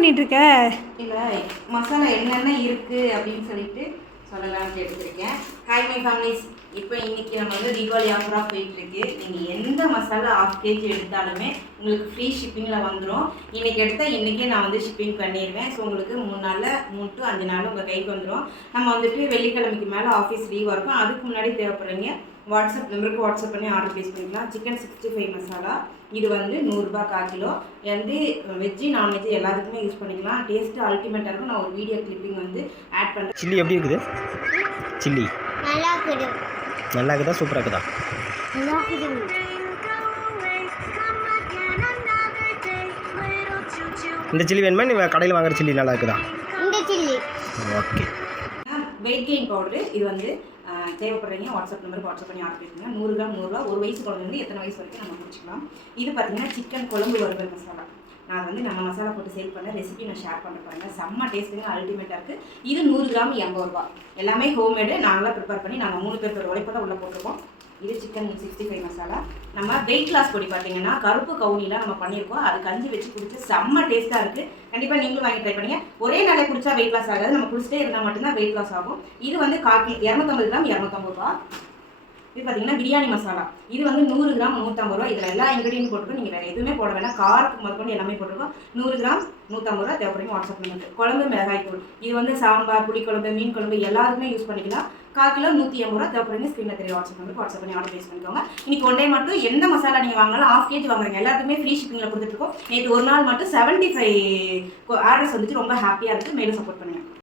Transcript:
பண்ணிட்டு இருக்க? இல்லை, மசாலா என்னென்ன இருக்குது அப்படின்னு சொல்லிட்டு சொல்லலாம்னு எடுத்துருக்கேன். Hi my families. இப்போ இன்றைக்கி நம்ம வந்து தீபாவளி ஆஃபராக போயிட்டுருக்கு. நீங்கள் எந்த மசாலா 1/2 kg எடுத்தாலுமே உங்களுக்கு ஃப்ரீ ஷிப்பிங்கில் வந்துடும். இன்றைக்கி எடுத்தால் இன்றைக்கே நான் வந்து ஷிப்பிங் பண்ணிடுவேன். ஸோ உங்களுக்கு 3 நாளில் 3 to 5 நாள் உங்கள் கைக்கு வந்துடும். நம்ம வந்துட்டு வெள்ளிக்கிழமைக்கு மேலே ஆஃபீஸ் லீவாக இருக்கும். அதுக்கு முன்னாடி தேவைப்படுறீங்க வாட்ஸ்அப் நம்பருக்கு வாட்ஸ்அப் பண்ணி ஆர்டர் ப்ளேஸ் பண்ணிக்கலாம். சிக்கன் 65 மசாலா இது வந்து 100 ரூபாய் 1/4 கிலோ. வந்து வெஜ்ஜு நான்வெஜ்ஜு எல்லாத்துக்குமே யூஸ் பண்ணிக்கலாம். டேஸ்ட்டு அல்டிமேட்டாக இருக்கும். நான் ஒரு வீடியோ கிளிப்பிங் வந்து ஆட் பண்ணுறேன். சில்லி எப்படி இருக்குது? சில்லி நல்லா இருக்குது. நல்லா இருக்குதா? சூப்பராக இருக்குதா? நல்லா இருக்குது. இந்த சில்லி வேணுமா? நீ கடையில் வாங்குற சில்லி நல்லா இருக்குதா? இந்த chilli okay. Weight gain powder இது வந்து தேவைப்படுறீங்க வாட்ஸ்அப் நம்பருக்கு வாட்ஸ்அப் பண்ணி ஆர்டர் பண்ணிக்கோங்க. 100 கிராம் 100 ரூபா. ஒரு வயசு குழந்தைங்க எத்தனை வயசு வரைக்கும் நம்ம குடிச்சிக்கலாம். இது பார்த்தீங்கன்னா சிக்கன் குழம்பு வறுவல் மசாலா. நான் வந்து நம்ம மசாலா போட்டு சேல் பண்ண ரெசிபி நான் ஷேர் பண்ண பாருங்க. செம்ம டேஸ்ட்டுங்க, அல்டிமேட்டாக இருக்குது. இது 100 கிராம் 80 ரூபா. எல்லாமே ஹோம்மேடு. நாங்களாம் ப்ரிப்பேர் பண்ணி நாங்கள் 3 பேர் உழைப்பை தான் உள்ளே போட்டிருக்கோம். இது சிக்கன் 65 மசாலா. நம்ம வெயிட் லாஸ் பொடி பார்த்தீங்கன்னா கருப்பு கவுனிலாம் நம்ம பண்ணியிருக்கோம். அது கஞ்சி வச்சு குடிச்சு செம்ம டேஸ்ட்டாக இருக்குது. கண்டிப்பாக நீங்களும் வாங்கி ட்ரை பண்ணுங்க. ஒரே நாளே குடிச்சா வெயிட் லாஸ் ஆகாது. நம்ம குடிச்சிட்டே இருந்தால் மட்டும்தான் வெயிட் லாஸ் ஆகும். இது வந்து 250 கிராம் 250 ரூபா. இது பார்த்தீங்கன்னா பிரியாணி மசாலா. இது வந்து 100 கிராம் 150 ரூபா. இதில் எல்லா இன்க்ரீடியன்ட் போட்டுருக்கோம். நீங்கள் வேறு எதுவுமே போட வேணாம். காரத்துக்கு முதற்கொண்டு எல்லாமே போட்டிருக்கோம். 100 கிராம் 150 ரூபா. தேவைப்படுங்க வாட்ஸ்அப் பண்ணுங்க. குழம்பு மிளகாய் தூள் இது வந்து சாம்பார், புளிக்குழம்பு, மீன் குழம்பு எல்லாருக்குமே யூஸ் பண்ணிக்கலாம். 1/4 கிலோ 180 ரூபா. தேவைப்படுங்க ஸ்க்ரீனில் தெரிய வாட்ஸ்அப் பண்ணுங்க. வாட்ஸ்அப் பண்ணி ஆர்டர் ப்ளேஸ் பண்ணிக்கோங்க. இன்னைக்கு ஒன் டே மட்டும் எந்த மசாலா நீங்கள் வாங்கினாலும் 1/2 kg வாங்குறீங்க எல்லாத்துக்குமே ஃப்ரீ ஷிப்பிங்கில் கொடுத்துட்ருக்கோம். நேற்று ஒரு நாள் மட்டும் 75 ஆர்டர்ஸ் வந்துட்டு ரொம்ப ஹாப்பியாக இருக்குது. மேலும் சப்போர்ட் பண்ணுங்கள்.